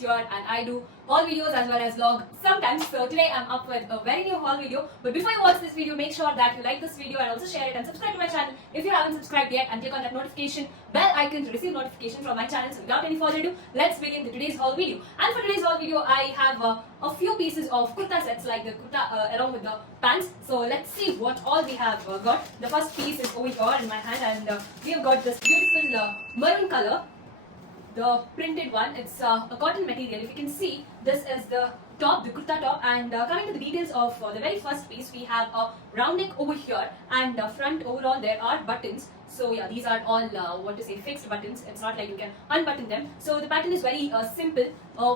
here and I do haul videos as well as vlog sometimes. So today I'm up with a very new haul video. But before you watch this video, make sure that you like this video and also share it and subscribe to my channel if you haven't subscribed yet, and click on that notification bell icon to receive notification from my channel. So without any further ado, let's begin today's haul video. And for today's haul video, I have a few pieces of kurta sets, like the kurta along with the pants. So let's see what all we have got. The first piece is over here in my hand, and we have got this beautiful maroon color, the printed one. It's a cotton material. If you can see, this is the top, the kurta top. And coming to the details of the very first piece, we have a round neck over here, and front overall there are buttons. So yeah, these are all fixed buttons. It's not like you can unbutton them. So the pattern is very simple,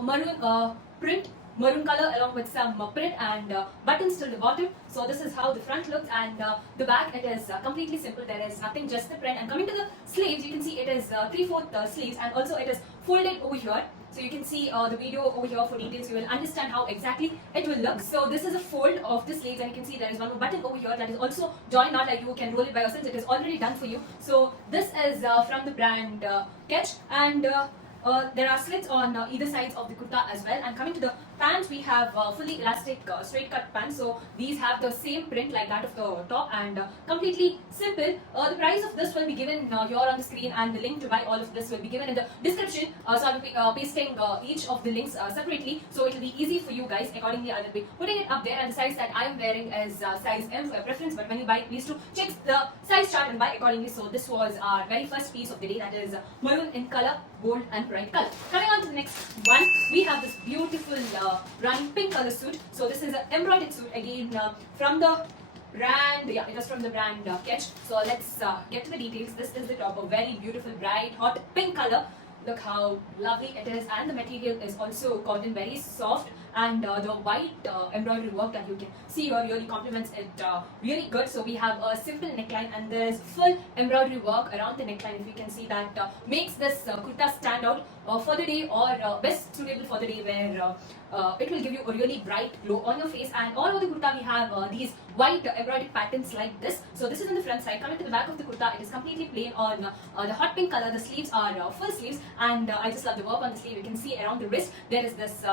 maroon print, maroon color along with some print and buttons till the bottom. So this is how the front looks, and the back, it is completely simple. There is nothing, just the print. And coming to the sleeves, you can see it is 3/4 sleeves, and also it is folded over here. So you can see the video over here for details. You will understand how exactly it will look. So this is a fold of the sleeves, and you can see there is one more button over here that is also joined, not like you can roll it by yourself. It is already done for you. So this is from the brand Ketch, and there are slits on either sides of the kurta as well. And coming to the pants, we have fully elastic straight cut pants. So these have the same print like that of the top, and completely simple. The price of this will be given here on the screen, and the link to buy all of this will be given in the description. So I will be pasting each of the links separately, so it will be easy for you guys. Accordingly, I will be putting it up there. And the size that I am wearing is size M for your preference, but when you buy, please to check the size chart and buy accordingly. So this was our very first piece of the day, that is maroon in color, gold and bright color. Coming on to the next one, we have this beautiful running pink color suit. So this is an embroidered suit again from the brand, yeah, it was from the brand Ketch. So let's get to the details. This is the top, a very beautiful bright hot pink color. Look how lovely it is, and the material is also cotton, very soft, and the white embroidery work that you can see here really complements it really good. So we have a simple neckline, and there is full embroidery work around the neckline. If you can see, that makes this kurta stand out for the day, or best suitable for the day, where it will give you a really bright glow on your face. And all over the kurta we have these white embroidered patterns like this. So this is on the front side. Coming to the back of the kurta, it is completely plain on the hot pink color. The sleeves are full sleeves, and I just love the work on the sleeve. You can see around the wrist there is this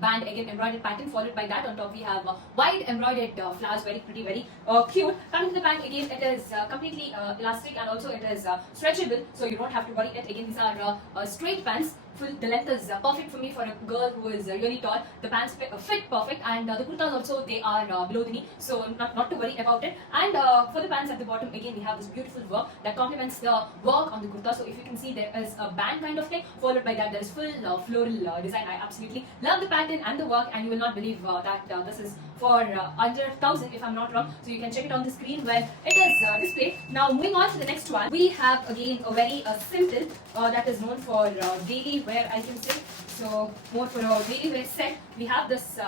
band again embroidered pattern, followed by that on top we have white embroidered flowers, very pretty, very cute. Coming to the pant, again it is completely elastic, and also it is stretchable, so you don't have to worry it. Again, these are straight pants. The length is perfect for me, for a girl who is really tall. The pants fit perfect, and the kurtas also, they are below the knee, so not to worry about it. And for the pants at the bottom, again we have this beautiful work that complements the work on the kurta. So if you can see, there is a band kind of thing, followed by that there is full floral design. I absolutely love the pattern and the work, and you will not believe that this is for under 1,000 if I'm not wrong. So you can check it on the screen where it is displayed. Now moving on to the next one, we have again a very simple that is known for daily wear, I can say. So more for a daily wear set, we have this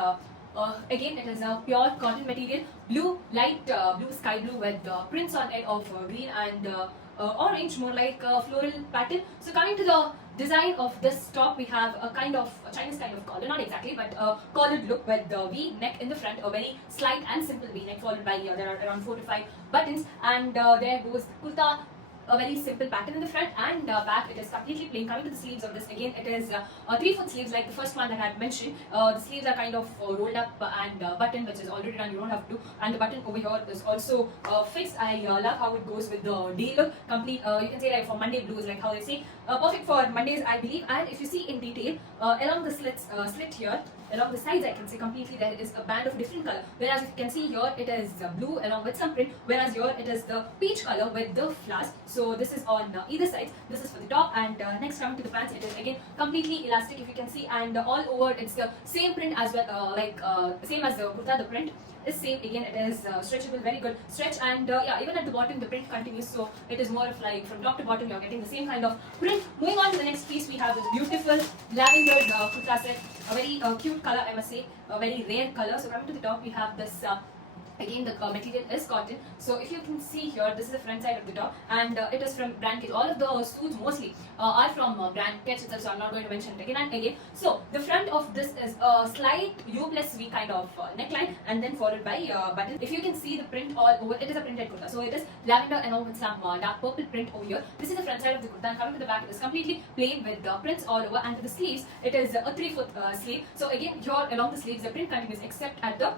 again it is a pure cotton material, blue, light blue, sky blue, with prints on it of green and orange, more like a floral pattern. So coming to the design of this top, we have a kind of a Chinese kind of collar, not exactly, but a collared look with the V neck in the front, a very slight and simple V neck, followed by there are around 4 to 5 buttons, and there goes kurta, a very simple pattern in the front, and back it is completely plain. Coming to the sleeves of this, again it is 3/4 sleeves like the first one that I had mentioned. The sleeves are kind of rolled up and button, which is already done, you don't have to. And the button over here is also fixed. I love how it goes with the day look. Complete, you can say like for Monday blues, like how they say, perfect for Mondays, I believe. And if you see in detail, along the slit here, along the sides, I can say completely there is a band of different color. Whereas if you can see here, it is blue along with some print, whereas here it is the peach color with the flowers. So this is on either side. This is for the top, and next coming to the pants, it is again completely elastic, if you can see, and all over it's the same print as well, like same as the kurta. The print is same. Again, it is stretchable, very good stretch, and yeah, even at the bottom the print continues. So it is more of like from top to bottom you're getting the same kind of print. Moving on to the next piece, we have this beautiful lavender kurta set, a very cute color, I must say, a very rare color. So coming to the top, we have this Again, the material is cotton. So if you can see here, this is the front side of the top, and it is from brand Ketch. All of the suits mostly are from brand Ketch itself, so I'm not going to mention it again and again. So the front of this is a slight U plus V kind of neckline, and then followed by button. If you can see the print all over, it is a printed kurta. So it is lavender along with some dark purple print over here. This is the front side of the kurta, and coming to the back, it is completely plain with prints all over. And to the sleeves, it is a 3/4 sleeve. So again, here along the sleeves, the print continues except at the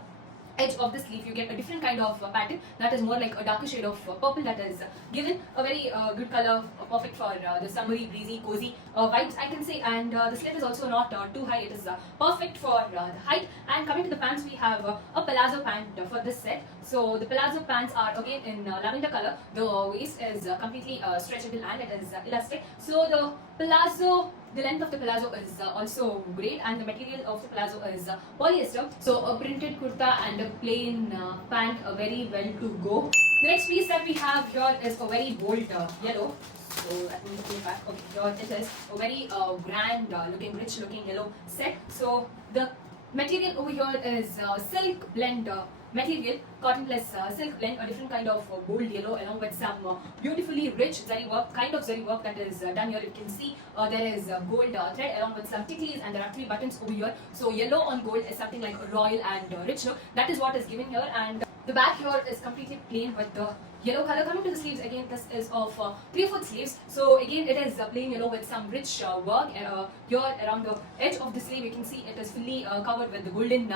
edge of the sleeve you get a different kind of pattern that is more like a darker shade of purple that is given a very good color, perfect for the summery, breezy, cozy vibes I can say. And the slit is also not too high, it is perfect for the height. And coming to the pants, we have a palazzo pant for this set. So the palazzo pants are again in lavender color. The waist is completely stretchable and it is elastic. So the palazzo, the length of the palazzo is also great, and the material of the palazzo is polyester. So a printed kurta and a plain pant are very well to go. The next piece that we have here is a very bold yellow. So let me put it back. Okay, here it is a very grand looking, rich looking yellow set. So the material over here is silk blend material, cotton plus silk blend, a different kind of bold yellow along with some beautifully rich zari work, kind of zari work that is done here. You can see there is gold thread along with some ticklies, and there are 3 buttons over here. So yellow on gold is something like a royal and rich look. That is what is given here, and the back here is completely plain with the yellow color. Coming to the sleeves, again this is of 3/4 sleeves. So again it is plain yellow with some rich work here around the edge of the sleeve. You can see it is fully covered with the golden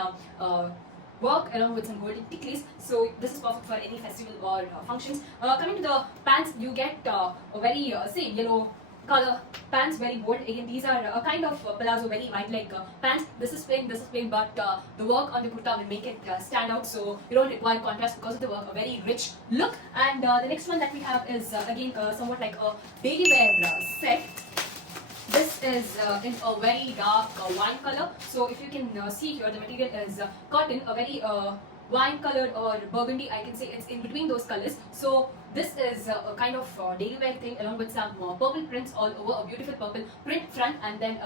work along with some golden ticklies. So this is perfect for any festival or functions. Coming to the pants, you get a very same yellow color pants, very bold. Again, these are a kind of palazzo, very wide leg pants. This is plain, but the work on the kurta will make it stand out. So you don't require contrast because of the work, a very rich look. And the next one that we have is again somewhat like a daily wear set. This is in a very dark wine color. So if you can see here, the material is cotton, a very wine colored or burgundy, I can say it's in between those colors. So this is a kind of daily wear thing along with some purple prints all over, a beautiful purple print front and then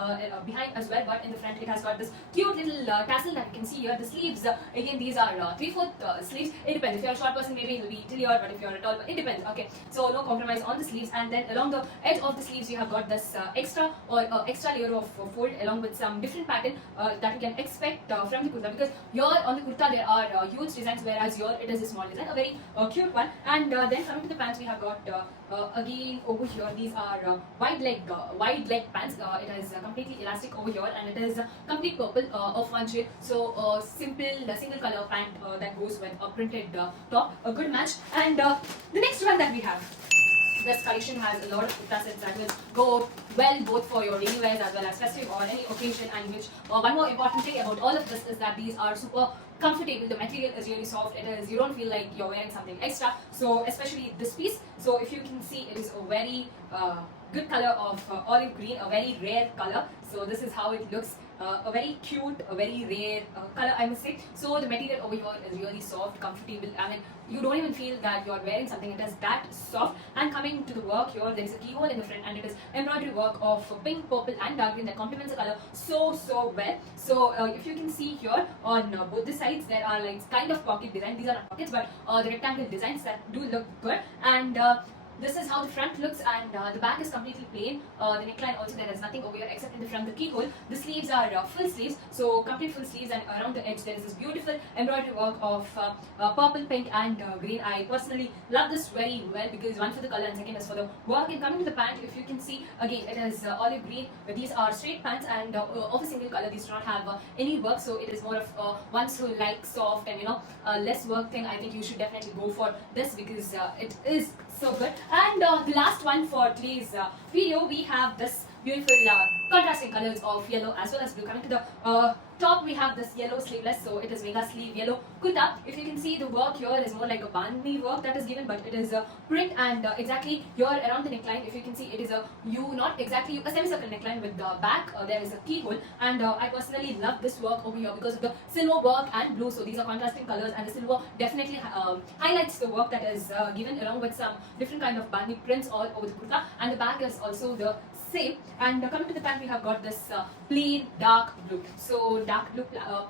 behind as well, but in the front it has got this cute little tassel that you can see here. The sleeves, again these are 3/4 sleeves. It depends, if you're a short person maybe it will be till here, but if you're a tall, it depends. Okay, so no compromise on the sleeves. And then along the edge of the sleeves you have got this extra layer of fold along with some different pattern that you can expect from the kurta, because here on the kurta there are huge designs, whereas here it is a small design, a very cute one. And then coming to the pants, we have got again over here, these are wide leg pants. It is completely elastic over here, and it is complete purple of one shade. So simple single color pant that goes with a printed top, a good match. And the next one that we have, this collection has a lot of kurta sets that will go well both for your daily wears as well as festive or any occasion. And which one more important thing about all of this is that these are super comfortable. The material is really soft. It is, you don't feel like you're wearing something extra. So especially this piece. So if you can see, it is a very good color of olive green, a very rare color. So this is how it looks. A very cute, a very rare color, I must say. So the material over here is really soft, comfortable. I mean, you don't even feel that you're wearing something. It is that soft. And coming to the work here, there is a keyhole in the front, and it is embroidery work of pink, purple, and dark green that complements the color so well. So if you can see here on both the sides, there are like kind of pocket design. These are not pockets, but the rectangle designs that do look good. And this is how the front looks, and the back is completely plain. The neckline also, there is nothing over here except in the front, the keyhole. The sleeves are full sleeves, so complete full sleeves, and around the edge there is this beautiful embroidery work of purple, pink, and green. I personally love this very well because one for the color and second is for the work. And coming to the pant, if you can see, again it is olive green. These are straight pants and of a single color. These do not have any work, so it is more of ones who like soft and less work thing. I think you should definitely go for this because it is so good. And the last one for today's video, we have this beautiful contrasting colors of yellow as well as blue. Coming to the top, we have this yellow sleeveless, so it is mega sleeve yellow kurta. If you can see, the work here is more like a bandi work that is given, but it is a print. And exactly here around the neckline, if you can see, it is a not exactly a semicircle neckline with the back. There is a keyhole, and I personally love this work over here because of the silver work and blue. So these are contrasting colors, and the silver definitely highlights the work that is given along with some different kind of bandi prints all over the kurta. And the back is also the same. And coming to the pant, we have got this plain dark blue. So dark blue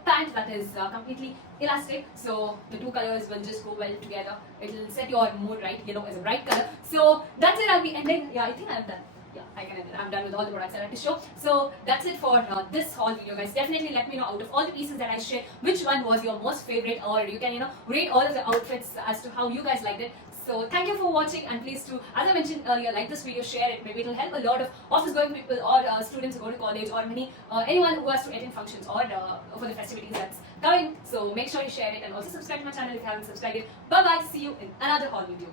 pant that is completely elastic. So the two colors will just go well together. It will set your mood right. Yellow is a bright color. So that's it. I'll be ending. Yeah, I think I'm done. Yeah, I'm done with all the products I had to show. So that's it for this haul video, guys. Definitely let me know out of all the pieces that I shared, which one was your most favorite, or you can rate all of the outfits as to how you guys liked it. So thank you for watching, and please do, as I mentioned earlier, like this video, share it. Maybe it will help a lot of office going people or students who go to college, or anyone who has to attend functions or for the festivities that's coming. So make sure you share it, and also subscribe to my channel if you haven't subscribed yet. Bye bye. See you in another haul video.